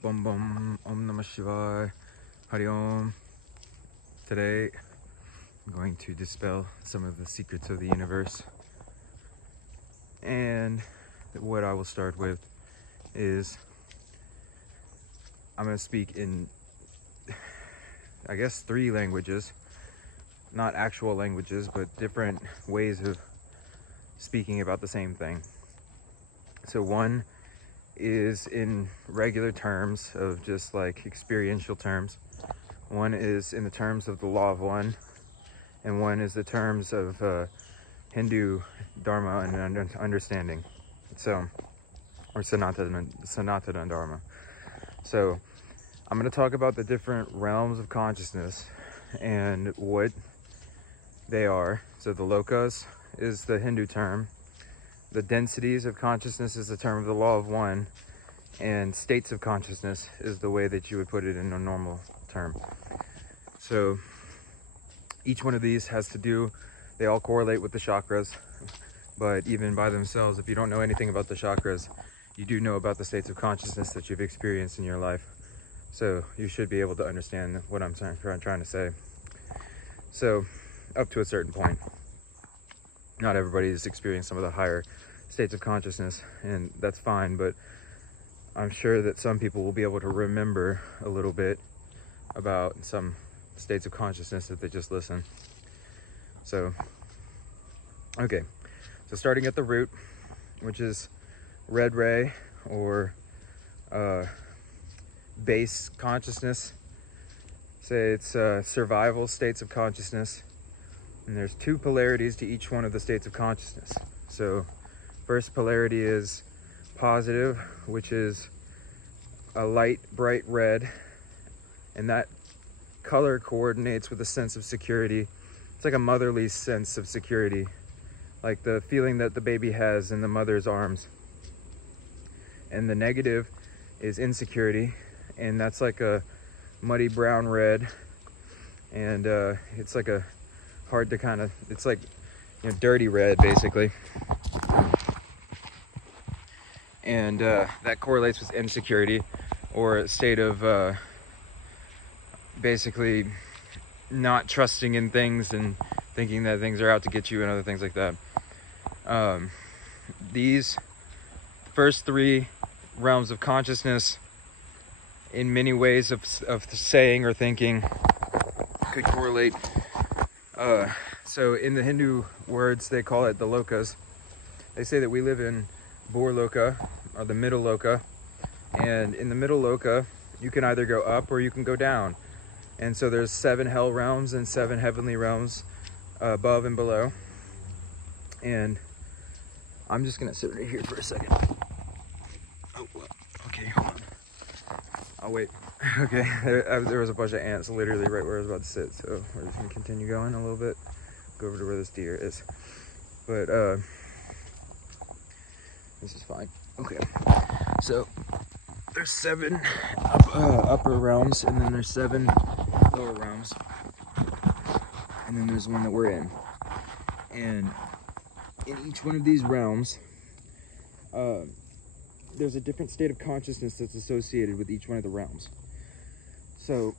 Bum bum, Om Namah Shivaya, Hari Om. Today, I'm going to dispel some of the secrets of the universe. And what I will start with is, I'm going to speak in, I guess, 3 languages. Not actual languages, but different ways of speaking about the same thing. So one is in regular terms of just like experiential terms. One is in the terms of the law of one, and one is the terms of Hindu Dharma and understanding. So, or Sanatana Dharma. So, I'm going to talk about the different realms of consciousness and what they are. So the Lokas is the Hindu term. The densities of consciousness is the term of the law of one, and states of consciousness is the way that you would put it in a normal term. So each one of these has to do, they all correlate with the chakras, but even by themselves, if you don't know anything about the chakras, you do know about the states of consciousness that you've experienced in your life. So you should be able to understand what I'm trying to say. So up to a certain point. Not everybody has experienced some of the higher states of consciousness, and that's fine, but I'm sure that some people will be able to remember a little bit about some states of consciousness if they just listen. So, okay, so starting at the root, which is red ray, or base consciousness. Say it's survival states of consciousness. And there's 2 polarities to each one of the states of consciousness. So first polarity is positive, which is a light, bright red. And that color coordinates with a sense of security. It's like a motherly sense of security, like the feeling that the baby has in the mother's arms. And the negative is insecurity, and that's like a muddy brown red. And it's like a hard to kind of, it's like, you know, dirty red basically. And that correlates with insecurity, or a state of basically not trusting in things and thinking that things are out to get you and other things like that. These first 3 realms of consciousness, in many ways of saying or thinking, could correlate. So in the Hindu words, they call it the Lokas. They say that we live in Bur Loka, or the middle Loka. And in the middle Loka, you can either go up or you can go down. And so there's 7 hell realms and 7 heavenly realms above and below. And I'm just gonna sit right here for a second. Oh, okay, hold on. I'll wait. Okay, there was a bunch of ants literally right where I was about to sit, so we're just gonna continue going a little bit. Go over to where this deer is. But this is fine. Okay, so there's 7 upper realms, and then there's 7 lower realms, and then there's one that we're in. And in each one of these realms, there's a different state of consciousness that's associated with each one of the realms. So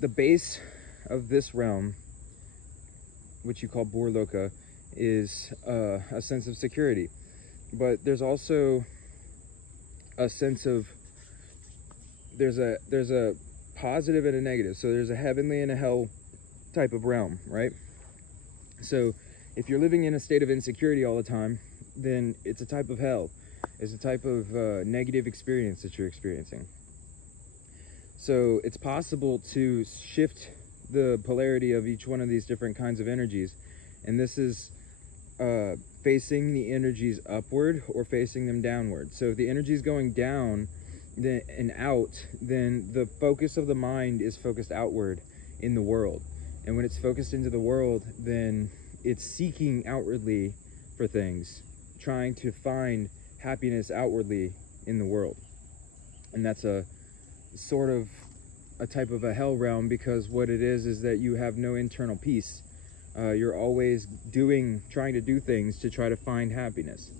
the base of this realm, which you call Bur Loka, is a sense of security. But there's also a sense of, there's a positive and a negative. So there's a heavenly and a hell type of realm, right? So if you're living in a state of insecurity all the time, then it's a type of hell. It's a type of negative experience that you're experiencing. So it's possible to shift the polarity of each one of these different kinds of energies. And this is facing the energies upward or facing them downward. So if the energy is going down and out, then the focus of the mind is focused outward in the world. And when it's focused into the world, then it's seeking outwardly for things, trying to find happiness outwardly in the world. And that's a sort of a type of a hell realm, because what it is that you have no internal peace. You're always trying to do things to try to find happiness.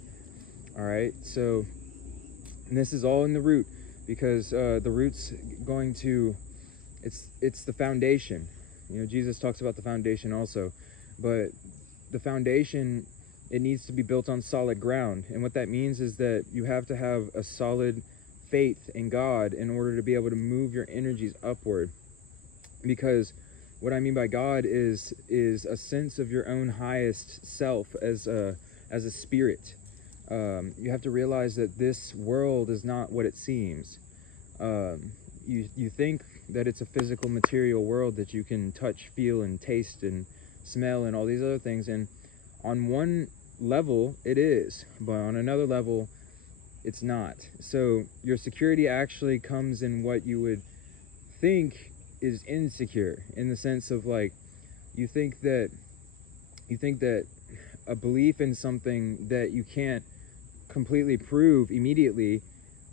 All right, so And this is all in the root, because the root's going to, it's the foundation. You know, Jesus talks about the foundation also, but the foundation, it needs to be built on solid ground. And what that means is that you have to have a solid faith in God in order to be able to move your energies upward. Because what I mean by God is a sense of your own highest self as a spirit. You have to realize that this world is not what it seems. You think that it's a physical, material world that you can touch, feel, and taste, and smell, and all these other things. And on one level, it is, but on another level, it's not. So your security actually comes in what you would think is insecure, in the sense of, like, you think that a belief in something that you can't completely prove immediately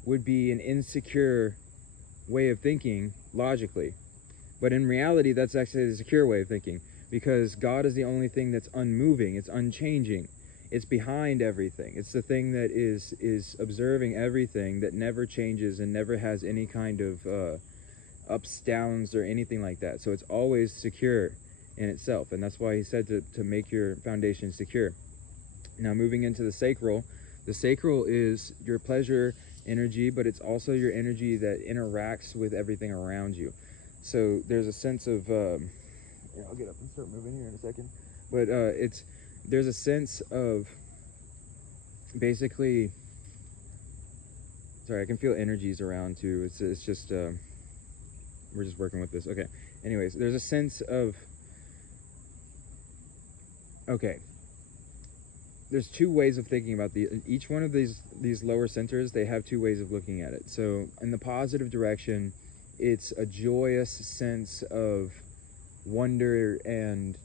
would be an insecure way of thinking logically. But in reality, that's actually the secure way of thinking, because God is the only thing that's unmoving, it's unchanging, it's behind everything. It's the thing that is observing everything, that never changes and never has any kind of ups, downs, or anything like that. So it's always secure in itself, and that's why he said to make your foundation secure. Now, moving into the sacral is your pleasure energy, but it's also your energy that interacts with everything around you. So there's a sense of here, I'll get up and start moving here in a second, but there's a sense of, basically, sorry, I can feel energies around too. It's just we're just working with this. Okay, anyways, there's a sense of, okay, there's two ways of thinking about each one of these lower centers. They have two ways of looking at it. So in the positive direction, it's a joyous sense of wonder and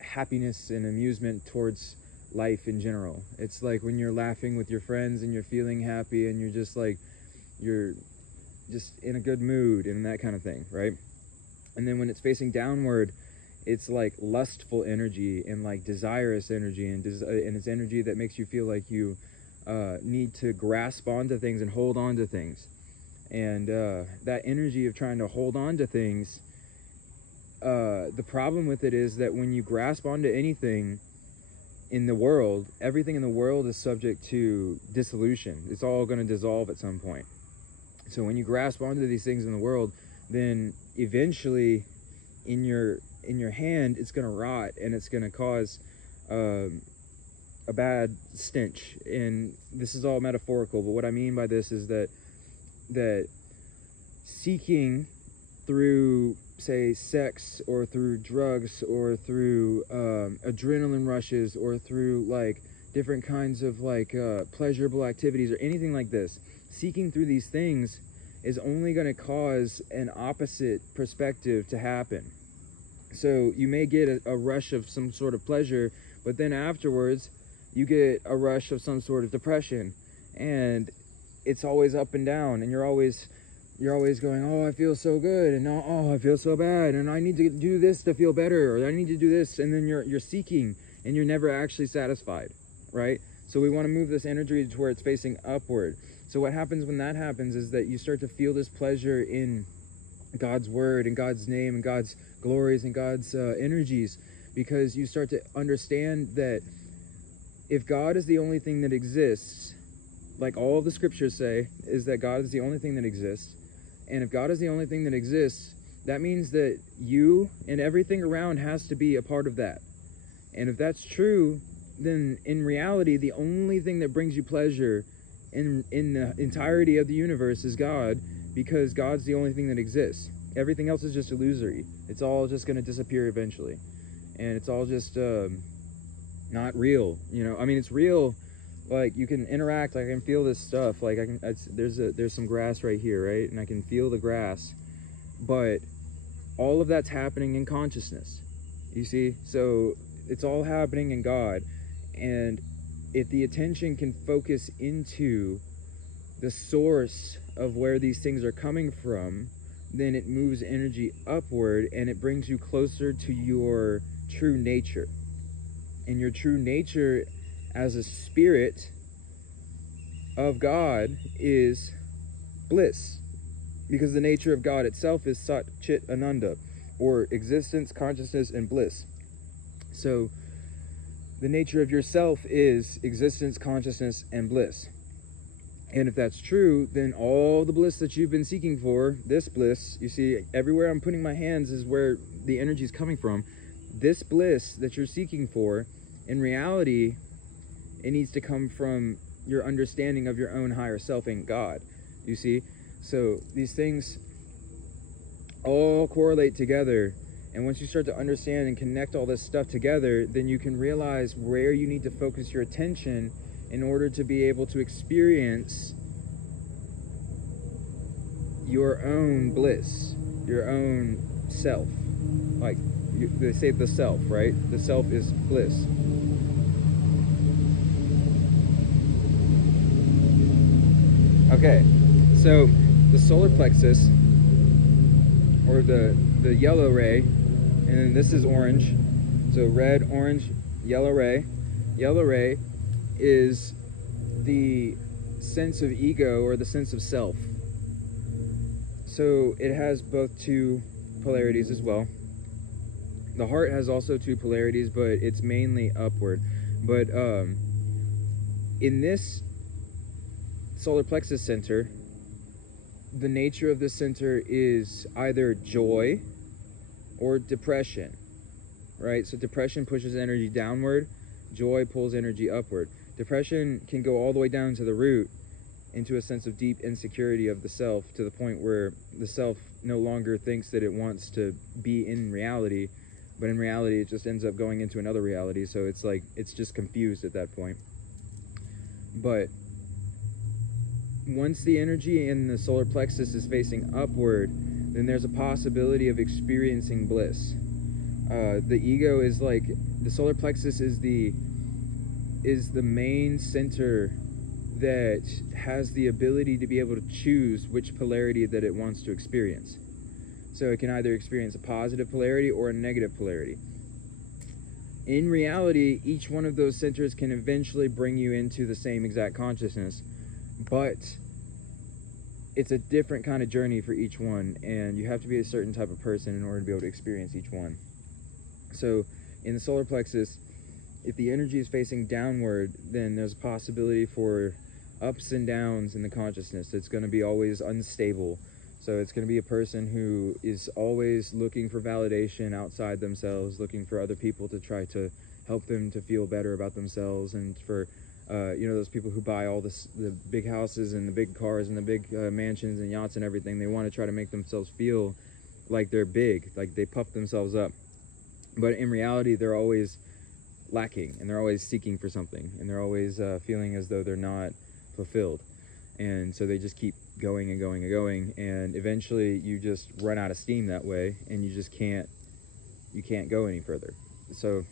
happiness and amusement towards life in general. It's like when you're laughing with your friends and you're feeling happy and you're just in a good mood and that kind of thing, right? And then when it's facing downward, it's like lustful energy and like desirous energy, and it's energy that makes you feel like you need to grasp onto things and hold on to things. And that energy of trying to hold on to things, the problem with it is that when you grasp onto anything in the world, everything in the world is subject to dissolution. It's all going to dissolve at some point. So when you grasp onto these things in the world, then eventually in your hand, it's going to rot, and it's going to cause a bad stench. And this is all metaphorical, but what I mean by this is that seeking through, say, sex, or through drugs, or through adrenaline rushes, or through like different kinds of like pleasurable activities, or anything like this, seeking through these things is only going to cause an opposite perspective to happen. So you may get a rush of some sort of pleasure, but then afterwards you get a rush of some sort of depression, and it's always up and down, and you're always going, oh, I feel so good, and oh, I feel so bad, and I need to do this to feel better, or I need to do this, and then you're seeking, and you're never actually satisfied, right? So we want to move this energy to where it's facing upward. So what happens when that happens is that you start to feel this pleasure in God's word and God's name and God's glories and God's energies, because you start to understand that if God is the only thing that exists, like all of the scriptures say, is that God is the only thing that exists. And if God is the only thing that exists, that means that you and everything around has to be a part of that. And if that's true, then in reality, the only thing that brings you pleasure in the entirety of the universe is God, because God's the only thing that exists. Everything else is just illusory. It's all just going to disappear eventually. And it's all just not real, you know? I mean, it's real. Like, you can interact. I can feel this stuff. Like, there's some grass right here, right? And I can feel the grass. But all of that's happening in consciousness. You see? So it's all happening in God. And if the attention can focus into the source of where these things are coming from, then it moves energy upward, and it brings you closer to your true nature. And your true nature as a spirit of God is bliss, because the nature of God itself is Sat Chit Ananda, or existence, consciousness, and bliss. So the nature of yourself is existence, consciousness, and bliss. And if that's true, then all the bliss that you've been seeking for, this bliss, you see, everywhere I'm putting my hands is where the energy is coming from. This bliss that you're seeking for, in reality, it needs to come from your understanding of your own higher self and God, you see? So these things all correlate together. And once you start to understand and connect all this stuff together, then you can realize where you need to focus your attention in order to be able to experience your own bliss, your own self. Like they say the self, right? The self is bliss. Okay, so the solar plexus, or the yellow ray, and this is orange, so red, orange, yellow ray. Yellow ray is the sense of ego, or the sense of self. So it has both two polarities as well. The heart has also two polarities, but it's mainly upward. But in this solar plexus center, the nature of this center is either joy or depression, right? So depression pushes energy downward, joy pulls energy upward. Depression can go all the way down to the root, into a sense of deep insecurity of the self, to the point where the self no longer thinks that it wants to be in reality, but in reality it just ends up going into another reality. So it's like, it's just confused at that point. But once the energy in the solar plexus is facing upward, then there's a possibility of experiencing bliss. The ego is like, the solar plexus is the main center that has the ability to be able to choose which polarity that it wants to experience. So it can either experience a positive polarity or a negative polarity. In reality, each one of those centers can eventually bring you into the same exact consciousness, but it's a different kind of journey for each one, and you have to be a certain type of person in order to be able to experience each one. So in the solar plexus, if the energy is facing downward, then there's a possibility for ups and downs in the consciousness. It's going to be always unstable. So it's going to be a person who is always looking for validation outside themselves, looking for other people to try to help them to feel better about themselves, and for those people who buy all the big houses and the big cars and the big mansions and yachts and everything. They want to try to make themselves feel like they're big, like they puff themselves up. But in reality, they're always lacking, and they're always seeking for something, and they're always feeling as though they're not fulfilled. And so they just keep going and going and going, and eventually you just run out of steam that way, and you can't go any further. So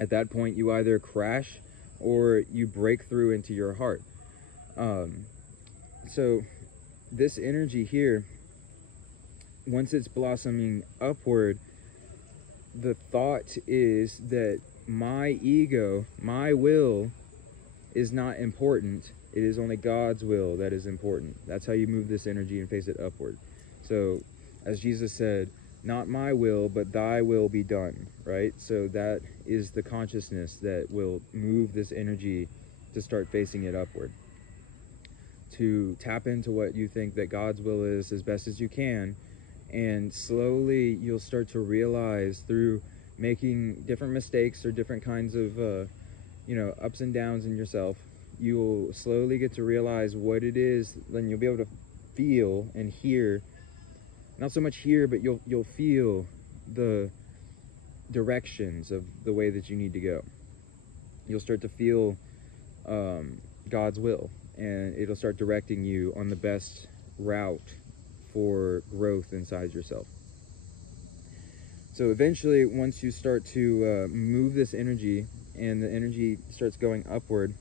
at that point, you either crash or you break through into your heart. So this energy here, once it's blossoming upward, the thought is that my ego, my will, is not important. It is only God's will that is important. That's how you move this energy and face it upward. So as Jesus said, not my will, but thy will be done, right? So that is the consciousness that will move this energy to start facing it upward. To tap into what you think that God's will is as best as you can, and slowly you'll start to realize, through making different mistakes or different kinds of ups and downs in yourself, you'll slowly get to realize what it is. Then you'll be able to feel and hear, not so much hear, but you'll feel the directions of the way that you need to go. You'll start to feel God's will, and it'll start directing you on the best route for growth inside yourself. So eventually, once you start to move this energy, and the energy starts going upward,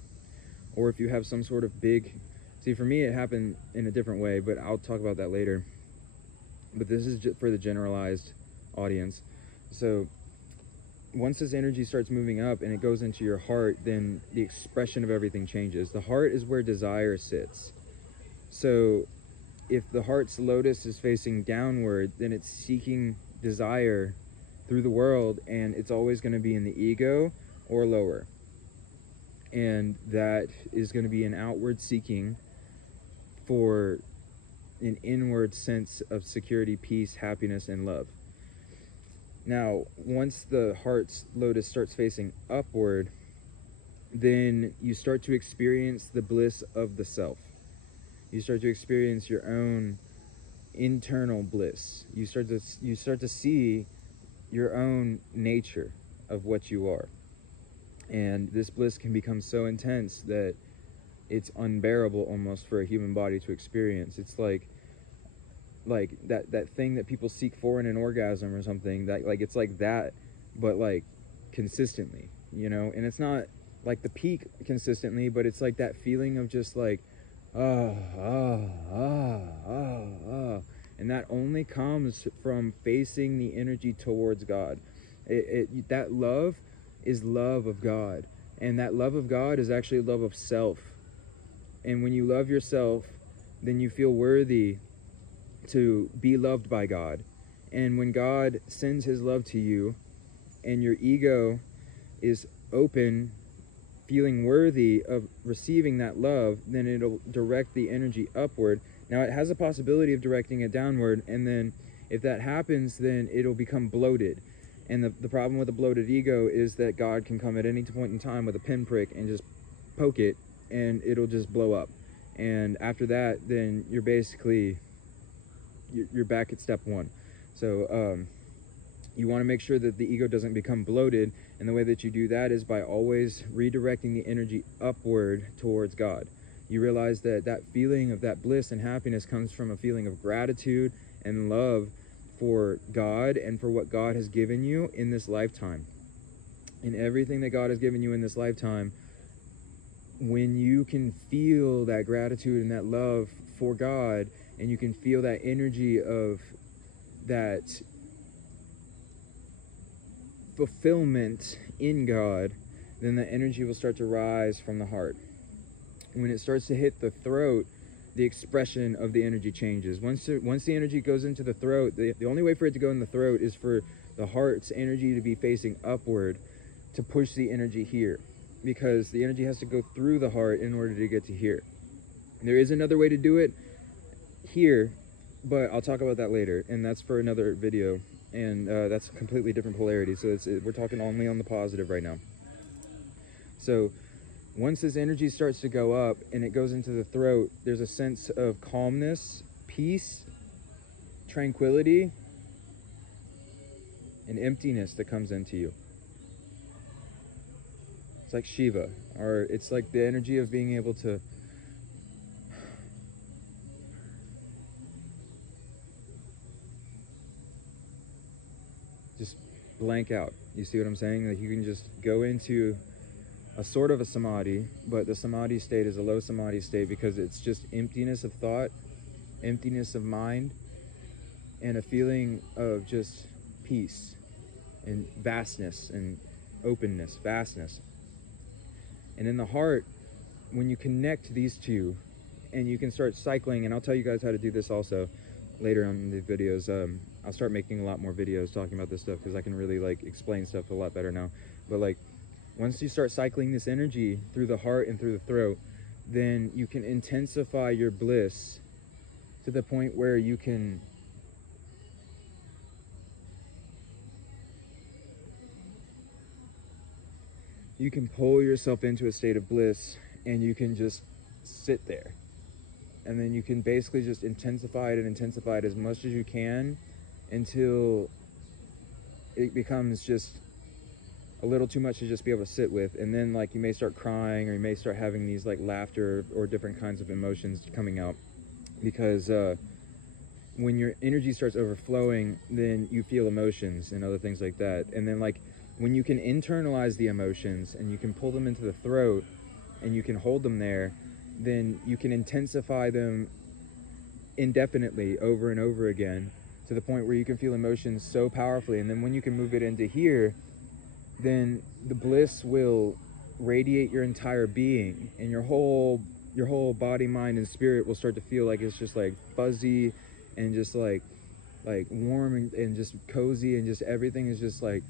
or if you have some sort of big... See, for me, it happened in a different way, but I'll talk about that later. But this is for the generalized audience. So once this energy starts moving up and it goes into your heart, then the expression of everything changes. The heart is where desire sits. So if the heart's lotus is facing downward, then it's seeking desire through the world, and it's always going to be in the ego or lower. And that is going to be an outward seeking for an inward sense of security, peace, happiness, and love. Now, once the heart's lotus starts facing upward, then you start to experience the bliss of the self. You start to experience your own internal bliss. You start to see your own nature of what you are. And this bliss can become so intense that it's unbearable almost for a human body to experience. It's like that thing that people seek for in an orgasm or something, that like it's like that, but like consistently, you know. And it's not like the peak consistently, but it's like that feeling of just like and that only comes from facing the energy towards God. That love is love of God, and that love of God is actually love of self. And when you love yourself, then you feel worthy to be loved by God. And when God sends his love to you and your ego is open, feeling worthy of receiving that love, then it'll direct the energy upward. Now it has a possibility of directing it downward, and then if that happens, then it'll become bloated. And the problem with a bloated ego is that God can come at any point in time with a pinprick and just poke it, and it'll just blow up. And after that, then you're basically you're back at step one. So you want to make sure that the ego doesn't become bloated, and the way that you do that is by always redirecting the energy upward towards God. You realize that that feeling of that bliss and happiness comes from a feeling of gratitude and love for God and for what God has given you in this lifetime. And everything that God has given you in this lifetime, when you can feel that gratitude and that love for God, and you can feel that energy of that fulfillment in God, then the energy will start to rise from the heart. When it starts to hit the throat, the expression of the energy changes. Once the energy goes into the throat, the only way for it to go in the throat is for the heart's energy to be facing upward to push the energy here, because the energy has to go through the heart in order to get to here. There is another way to do it here, but I'll talk about that later, and that's for another video, and that's a completely different polarity. So we're talking only on the positive right now. So once this energy starts to go up and it goes into the throat, there's a sense of calmness, peace, tranquility, and emptiness that comes into you. It's like Shiva, or it's like the energy of being able to just blank out. You see what I'm saying? Like you can just go into a sort of a samadhi, but the samadhi state is a low samadhi state because it's just emptiness of thought, emptiness of mind, and a feeling of just peace and vastness and openness, vastness. And in the heart, when you connect these two and you can start cycling, and I'll tell you guys how to do this also later on in the videos. I'll start making a lot more videos talking about this stuff because I can really like explain stuff a lot better now. But like, once you start cycling this energy through the heart and through the throat, then you can intensify your bliss to the point where you can pull yourself into a state of bliss, and you can just sit there. And then you can basically just intensify it as much as you can until it becomes just a little too much to just be able to sit with. And then like you may start crying, or you may start having these like laughter or different kinds of emotions coming out, because when your energy starts overflowing, then you feel emotions and other things like that. And then like when you can internalize the emotions and you can pull them into the throat and you can hold them there, then you can intensify them indefinitely over and over again to the point where you can feel emotions so powerfully. And then when you can move it into here, then the bliss will radiate your entire being, and your whole body, mind, and spirit will start to feel like it's just like fuzzy and just like warm and just cozy, and just everything is just like,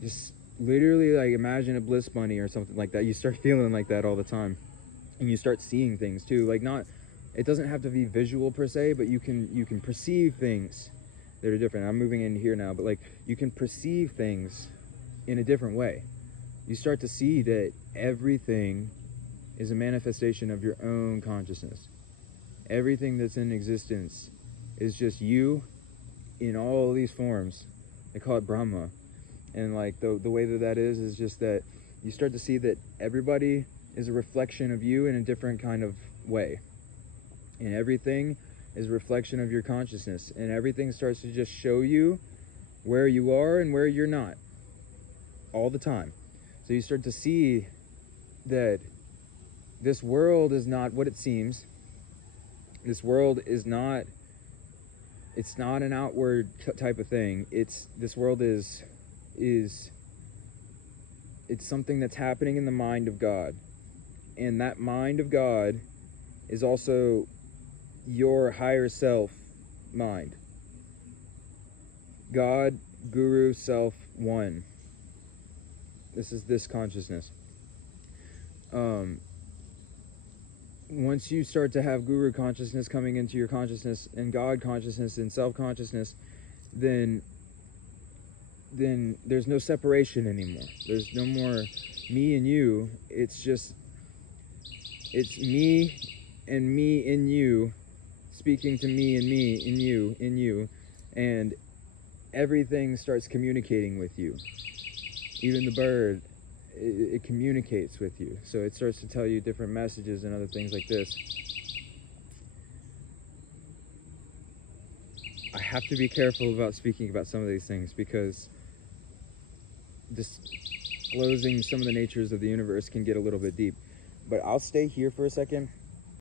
just literally like, imagine a bliss bunny or something like that. You start feeling like that all the time, and you start seeing things too, like, not, it doesn't have to be visual per se, but you can perceive things that are different. I'm moving in here now, but like, you can perceive things in a different way. You start to see that everything is a manifestation of your own consciousness. Everything that's in existence is just you in all of these forms. They call it Brahma. And like the way that is just that you start to see that everybody is a reflection of you in a different kind of way. And everything is a reflection of your consciousness. And everything starts to just show you where you are and where you're not, all the time. So you start to see that this world is not what it seems. This world is not, it's not an outward type of thing. This world is it's something that's happening in the mind of God. And that mind of God is also your higher self mind. God, Guru, Self, One. This is this consciousness. Once you start to have Guru consciousness coming into your consciousness, and God consciousness and self consciousness, then there's no separation anymore. There's no more me and you. It's me and me in you, speaking to me and me in you, and everything starts communicating with you. Even the bird, it communicates with you. So it starts to tell you different messages and other things like this. I have to be careful about speaking about some of these things, because disclosing some of the natures of the universe can get a little bit deep. But I'll stay here for a second